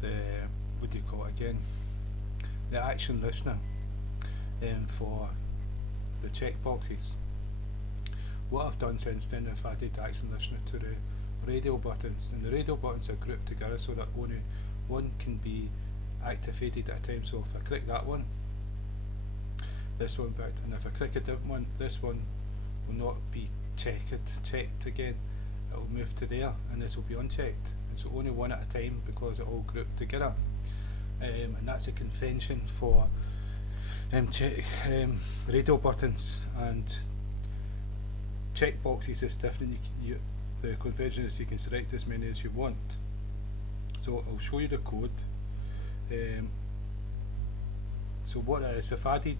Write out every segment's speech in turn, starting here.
the, what do you call it again, the action listener for the checkboxes. What I've done since then, I've added action listener to the radio buttons, and the radio buttons are grouped together so that only one can be activated at a time. So if I click that one, this one back, and if I click a different one, this one will not be checked again. It will move to there, and this will be unchecked. And so only one at a time because they're all grouped together. And that's a convention for radio buttons, and checkboxes is different. The convention is you can select as many as you want. So I'll show you the code. So what it is, I've added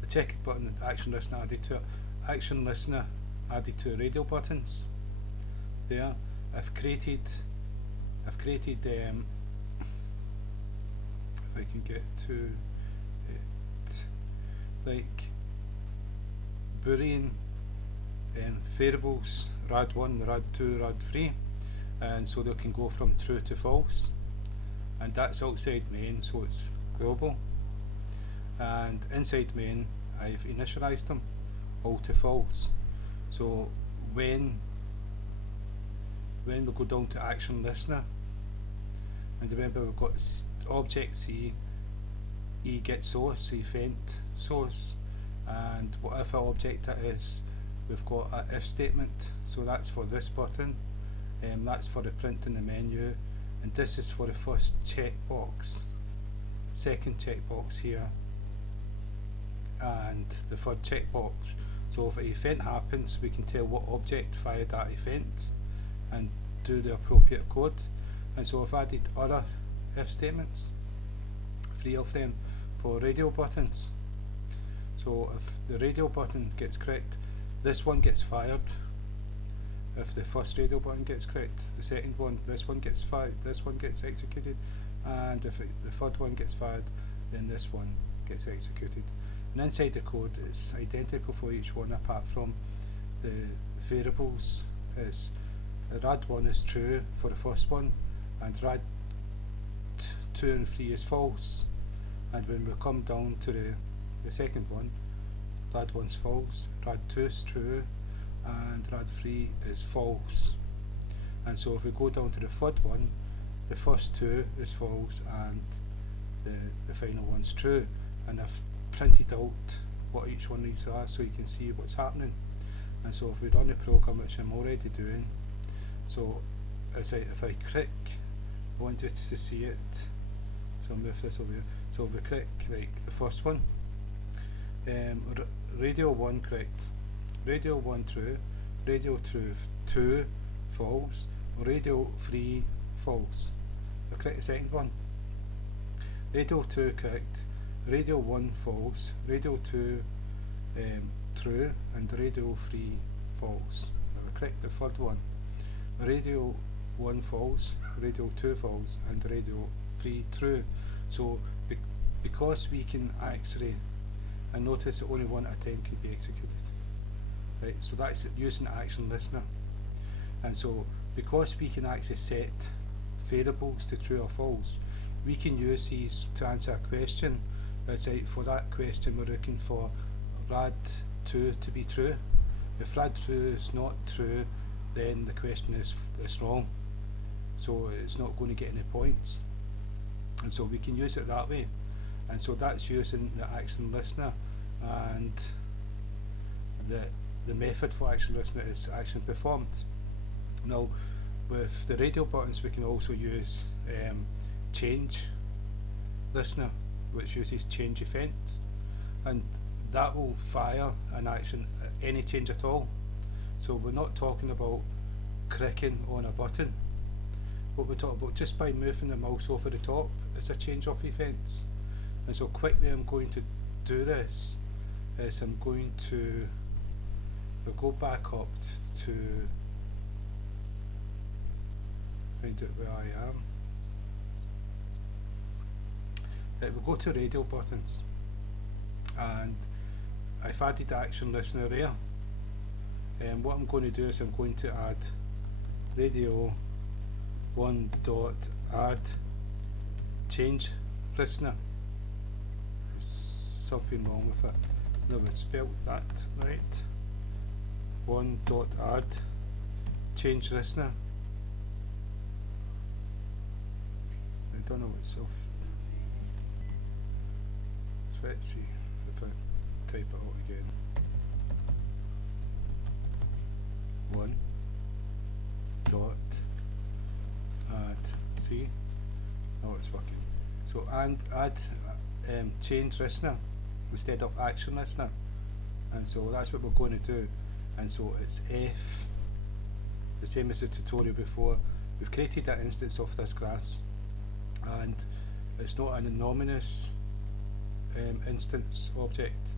the check button and action listener added to it. Action listener added to radio buttons. There, I've created if I can get to it, like Boolean variables, rad1, rad2, rad3, and so they can go from true to false, and that's outside main, so it's global. And inside main, I've initialized them all to false. So when we go down to action listener, and remember we've got object C, E get source, event source, and whatever object that is, we've got an if statement. So that's for this button, that's for the print in the menu, and this is for the first checkbox, second checkbox here, and the third checkbox. So if an event happens, we can tell what object fired that event and do the appropriate code. And so I've added other if statements, 3 of them, for radio buttons. So if the radio button gets clicked, this one gets fired. If the first radio button gets clicked, the second one, this one gets fired, this one gets executed, and if the third one gets fired, then this one gets executed. And inside the code it's identical for each one, apart from the variables is rad1 is true for the first one, and rad2 and 3 is false. And when we come down to the second one, rad1's false, rad2 is true, and rad3 is false. And so if we go down to the third one, the first 2 is false and the final one's true. And I've printed out what each one of these are so you can see what's happening. And so if we run the program, which I'm already doing, so if I click, I want you to see it, so I'll move this over here. So if we click like the first one, radio 1 correct, radio 1 true, radio 2 false, radio 3 false. I click the second one, radio 2 correct, radio 1 false, radio 2 true, and radio 3 false. If I click the third one, radio 1 false, radio 2 false, and radio 3 true. So because we can actually, and notice that only one at a time can be executed, right? So that's using action listener. And so because we can actually set variables to true or false, we can use these to answer a question. Let's say for that question we're looking for rad2 to be true. If rad2 is not true, then the question is wrong, so it's not going to get any points. And so we can use it that way. And so that's using the action listener, and the method for action listener is action performed. Now with the radio buttons we can also use change listener, which uses change event, and that will fire an action at any change at all. So we're not talking about clicking on a button. What we're talking about, just by moving the mouse over the top, it's a change of events. And so quickly I'm going to do this, is I'm going to go back up to find out where I am. We'll go to radio buttons, and I've added the action listener there. what I'm going to do is I'm going to add radio 1 dot add change listener. There's something wrong with it. No, we spelled that right. 1 dot add change listener. I don't know what's off. So let's see if I type it out again. 1 dot add, see, oh it's working. So and add change listener instead of action listener, and so that's what we're going to do. And so it's F, the same as the tutorial before. We've created that instance of this class, and it's not an anonymous instance object.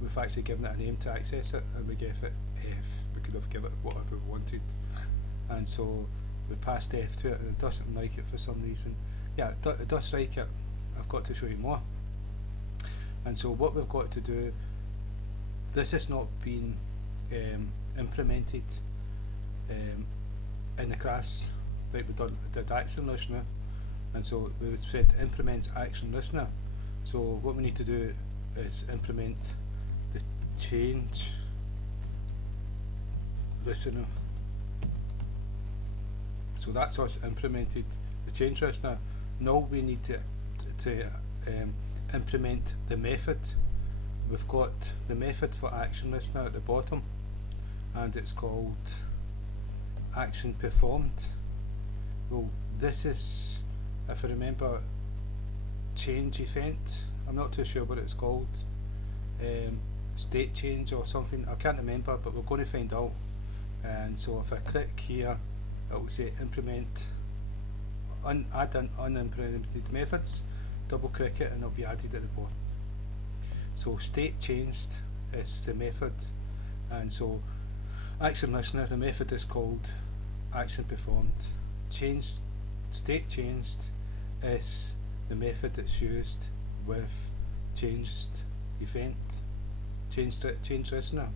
We've actually given it a name to access it, and we gave it F. We could have given it whatever we wanted, and so we passed F to it, and it doesn't like it for some reason. Yeah, it does like it. I've got to show you more. And so what we've got to do, this has not been implemented in the class like we did Action Listener, and so we said implements Action Listener. So what we need to do is implement the change listener. So that's us implemented the change listener. Now we need to implement the method. We've got the method for Action Listener at the bottom, and it's called action performed. Well, this is, if I remember, change event. I'm not too sure what it's called. State change or something. I can't remember, but we're going to find out. And so if I click here, it will say implement, add an unimplemented methods. Double click it and it'll be added at the bottom. So state changed is the method, and so Action Listener, the method is called action performed. State changed is the method that's used with changed event, change listener,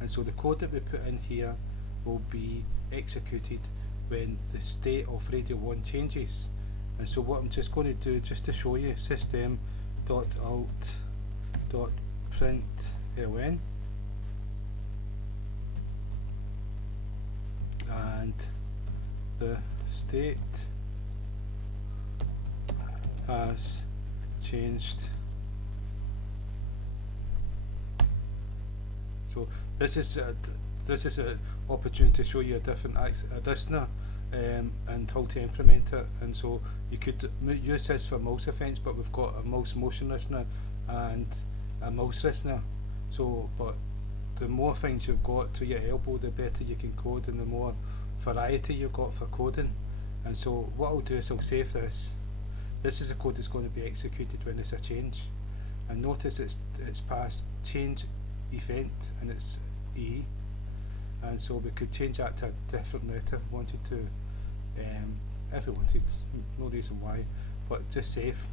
and so the code that we put in here will be executed when the state of radio 1 changes. And so what I'm just going to do, just to show you, system.out.println, and the state has changed. So this is an opportunity to show you a different listener and how to implement it. And so you could use this for mouse events, but we've got a mouse motion listener and a mouse listener. So, but the more things you've got to your elbow, the better you can code, and the more variety you've got for coding. And so what I'll do is I'll save this. This is a code that's going to be executed when there's a change. And notice it's passed change event, and it's E. And so we could change that to a different letter if we wanted to, if we wanted, no reason why, but just save,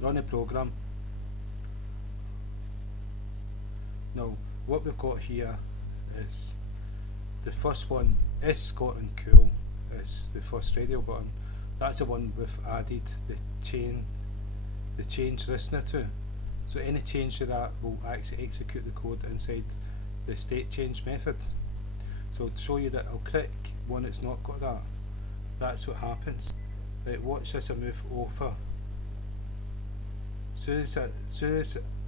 run the program. Now what we've got here is the first one is Scotland Cool, is the first radio button. That's the one we've added the change listener to. So any change to that will actually execute the code inside the state change method. So to show you that, I'll click one that's not got that. That's what happens. Right, watch this, I move over. Soon as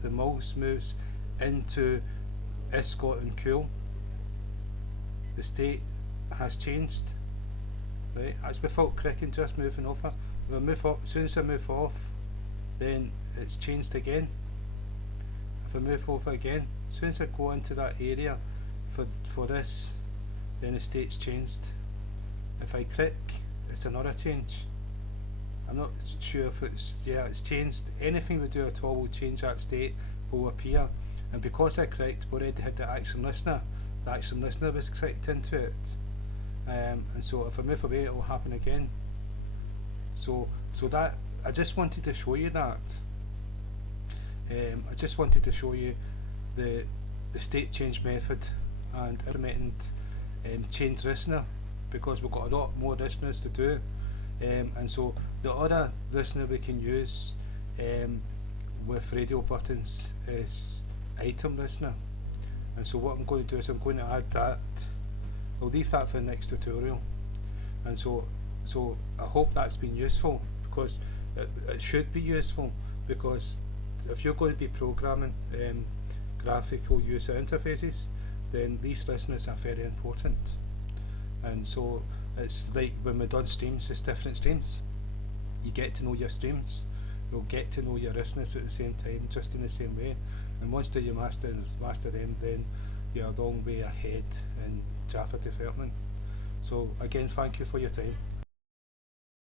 the mouse moves into is Scotland Cool, the state has changed. Right, that's without clicking, just moving over. If I move up, as soon as I move off, then it's changed again. If I move over again, as soon as I go into that area for this, then the state's changed. If I click, it's another change. I'm not sure if it's, yeah, it's changed. Anything we do at all will change that state, will appear. And because I clicked, we already had the action listener. The action listener was clicked into it. And so if I move away, it will happen again. So that, I just wanted to show you that. I just wanted to show you the the state change method and implementing ChangeListener, because we've got a lot more listeners to do, and so the other listener we can use with radio buttons is item listener. And so what I'm going to do is I'm going to add that. I'll leave that for the next tutorial. And so I hope that's been useful, because it should be useful, because if you're going to be programming graphical user interfaces, then these listeners are very important. And so it's like when we've done streams, it's different streams. You get to know your streams, you'll get to know your listeners at the same time, just in the same way. And once you master them, then you're a long way ahead in Java development. So again, thank you for your time.